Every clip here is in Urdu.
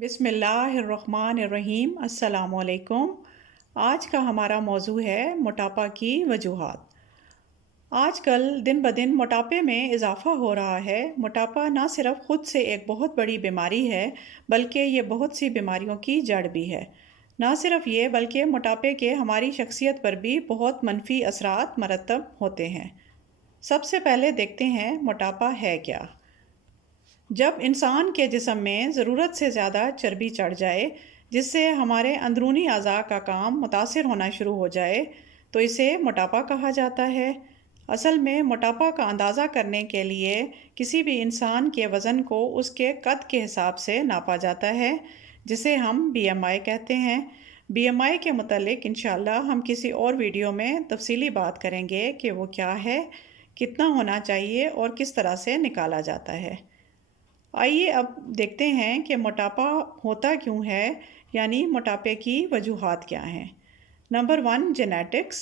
بسم اللہ الرحمن الرحیم۔ السلام علیکم۔ آج کا ہمارا موضوع ہے موٹاپا کی وجوہات۔ آج کل دن بدن موٹاپے میں اضافہ ہو رہا ہے۔ موٹاپا نہ صرف خود سے ایک بہت بڑی بیماری ہے بلکہ یہ بہت سی بیماریوں کی جڑ بھی ہے۔ نہ صرف یہ بلکہ موٹاپے کے ہماری شخصیت پر بھی بہت منفی اثرات مرتب ہوتے ہیں۔ سب سے پہلے دیکھتے ہیں موٹاپا ہے کیا۔ جب انسان کے جسم میں ضرورت سے زیادہ چربی چڑھ جائے جس سے ہمارے اندرونی اعضاء کا کام متاثر ہونا شروع ہو جائے تو اسے موٹاپا کہا جاتا ہے۔ اصل میں موٹاپا کا اندازہ کرنے کے لیے کسی بھی انسان کے وزن کو اس کے قد کے حساب سے ناپا جاتا ہے جسے ہم BMI کہتے ہیں۔ BMI کے متعلق انشاءاللہ ہم کسی اور ویڈیو میں تفصیلی بات کریں گے کہ وہ کیا ہے، کتنا ہونا چاہیے اور کس طرح سے نکالا جاتا ہے۔ آئیے اب دیکھتے ہیں کہ موٹاپا ہوتا کیوں ہے، یعنی موٹاپے کی وجوہات کیا ہیں۔ Number 1، genetics.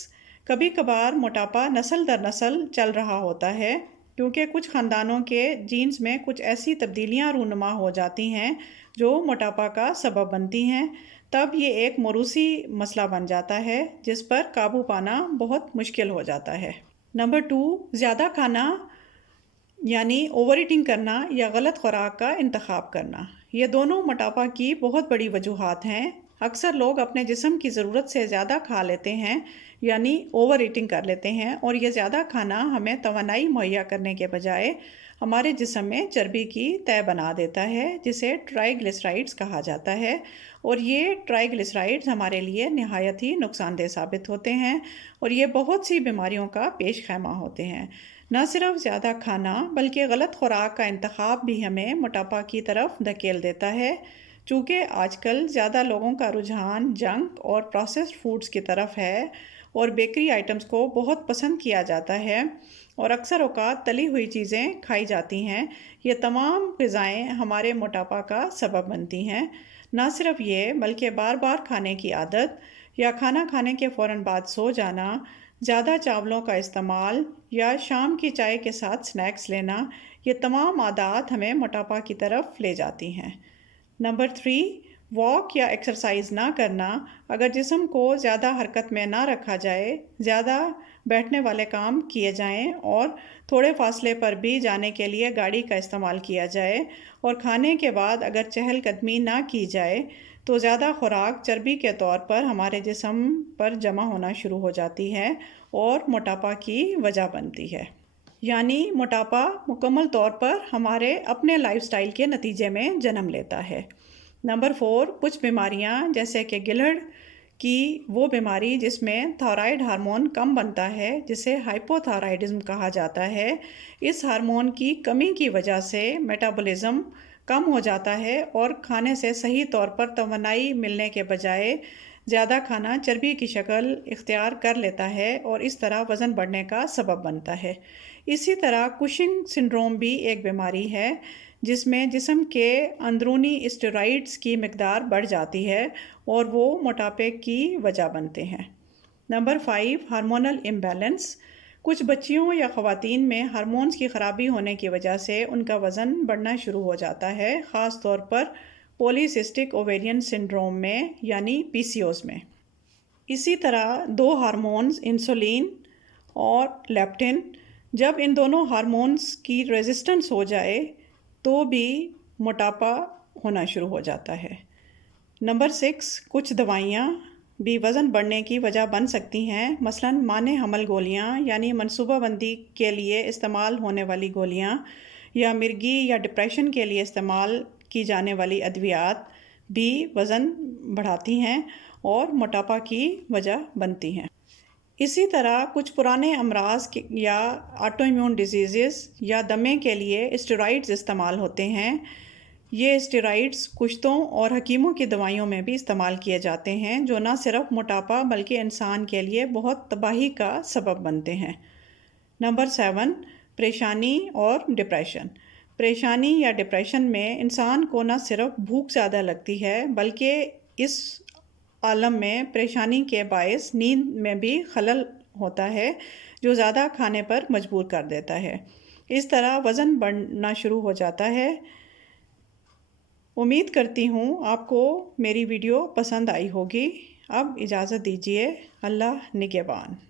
کبھی کبھار موٹاپا نسل در نسل چل رہا ہوتا ہے کیونکہ کچھ خاندانوں کے جینز میں کچھ ایسی تبدیلیاں رونما ہو جاتی ہیں جو موٹاپا کا سبب بنتی ہیں۔ تب یہ ایک موروثی مسئلہ بن جاتا ہے جس پر قابو پانا بہت مشکل ہو جاتا ہے۔ نمبر 2، زیادہ کھانا یعنی اوور ایٹنگ کرنا یا غلط خوراک کا انتخاب کرنا۔ یہ دونوں موٹاپا کی بہت بڑی وجوہات ہیں۔ اکثر لوگ اپنے جسم کی ضرورت سے زیادہ کھا لیتے ہیں یعنی اوور ایٹنگ کر لیتے ہیں، اور یہ زیادہ کھانا ہمیں توانائی مہیا کرنے کے بجائے ہمارے جسم میں چربی کی تہہ بنا دیتا ہے جسے ٹرائی گلیسرائڈز کہا جاتا ہے، اور یہ ٹرائی گلیسرائڈز ہمارے لیے نہایت ہی نقصان دہ ثابت ہوتے ہیں اور یہ بہت سی بیماریوں کا پیش خیمہ ہوتے ہیں۔ نہ صرف زیادہ کھانا بلکہ غلط خوراک کا انتخاب بھی ہمیں موٹاپا کی طرف دھکیل دیتا ہے۔ چونکہ آج کل زیادہ لوگوں کا رجحان جنک اور پروسیسڈ فوڈز کی طرف ہے اور بیکری آئٹمز کو بہت پسند کیا جاتا ہے اور اکثر اوقات تلی ہوئی چیزیں کھائی جاتی ہیں، یہ تمام غذائیں ہمارے موٹاپا کا سبب بنتی ہیں۔ نہ صرف یہ بلکہ بار بار کھانے کی عادت یا کھانا کھانے کے فوراً بعد سو جانا، زیادہ چاولوں کا استعمال یا شام کی چائے کے ساتھ سنیکس لینا، یہ تمام عادات ہمیں موٹاپا کی طرف لے جاتی ہیں۔ نمبر 3، واک یا ایکسرسائز نہ کرنا۔ اگر جسم کو زیادہ حرکت میں نہ رکھا جائے، زیادہ بیٹھنے والے کام کیے جائیں اور تھوڑے فاصلے پر بھی جانے کے لیے گاڑی کا استعمال کیا جائے اور کھانے کے بعد اگر چہل قدمی نہ کی جائے تو زیادہ خوراک چربی کے طور پر ہمارے جسم پر جمع ہونا شروع ہو جاتی ہے اور موٹاپا کی وجہ بنتی ہے۔ یعنی موٹاپا مکمل طور پر ہمارے اپنے لائف سٹائل کے نتیجے میں جنم لیتا ہے۔ نمبر 4، کچھ بیماریاں جیسے کہ گلہڑ کی وہ بیماری جس میں تھائرائیڈ ہارمون کم بنتا ہے جسے ہائپو تھائرائیڈزم کہا جاتا ہے۔ اس ہارمون کی کمی کی وجہ سے میٹابولزم کم ہو جاتا ہے اور کھانے سے صحیح طور پر توانائی ملنے کے بجائے زیادہ کھانا چربی کی شکل اختیار کر لیتا ہے اور اس طرح وزن بڑھنے کا سبب بنتا ہے۔ اسی طرح کشنگ سنڈروم بھی ایک بیماری ہے جس میں جسم کے اندرونی اسٹیرائڈز کی مقدار بڑھ جاتی ہے اور وہ موٹاپے کی وجہ بنتے ہیں۔ Number 5، hormonal imbalance. کچھ بچیوں یا خواتین میں ہارمونز کی خرابی ہونے کی وجہ سے ان کا وزن بڑھنا شروع ہو جاتا ہے، خاص طور پر پولی سسٹک اوویرین سنڈروم میں یعنی PCOS میں۔ اسی طرح دو ہارمونز انسولین اور لیپٹن، جب ان دونوں ہارمونز کی ریزسٹنس ہو جائے تو بھی موٹاپا ہونا شروع ہو جاتا ہے۔ نمبر 6، کچھ دوائیاں بھی وزن بڑھنے کی وجہ بن سکتی ہیں، مثلاً مانع حمل گولیاں یعنی منصوبہ بندی کے لیے استعمال ہونے والی گولیاں، یا مرگی یا ڈپریشن کے لیے استعمال کی جانے والی ادویات بھی وزن بڑھاتی ہیں اور موٹاپا کی وجہ بنتی ہیں۔ اسی طرح کچھ پرانے امراض یا آٹو امیون ڈیزیزز یا دمے کے لیے اسٹیرائڈز استعمال ہوتے ہیں۔ یہ اسٹیرائڈز کشتوں اور حکیموں کی دوائیوں میں بھی استعمال کیے جاتے ہیں جو نہ صرف موٹاپا بلکہ انسان کے لیے بہت تباہی کا سبب بنتے ہیں۔ نمبر 7، پریشانی اور ڈپریشن۔ پریشانی یا ڈپریشن میں انسان کو نہ صرف بھوک زیادہ لگتی ہے بلکہ اس عالم میں پریشانی کے باعث نیند میں بھی خلل ہوتا ہے جو زیادہ کھانے پر مجبور کر دیتا ہے۔ اس طرح وزن بڑھنا شروع ہو جاتا ہے امید کرتی ہوں آپ کو میری ویڈیو پسند آئی ہوگی۔ اب اجازت دیجیے، اللہ نگہبان۔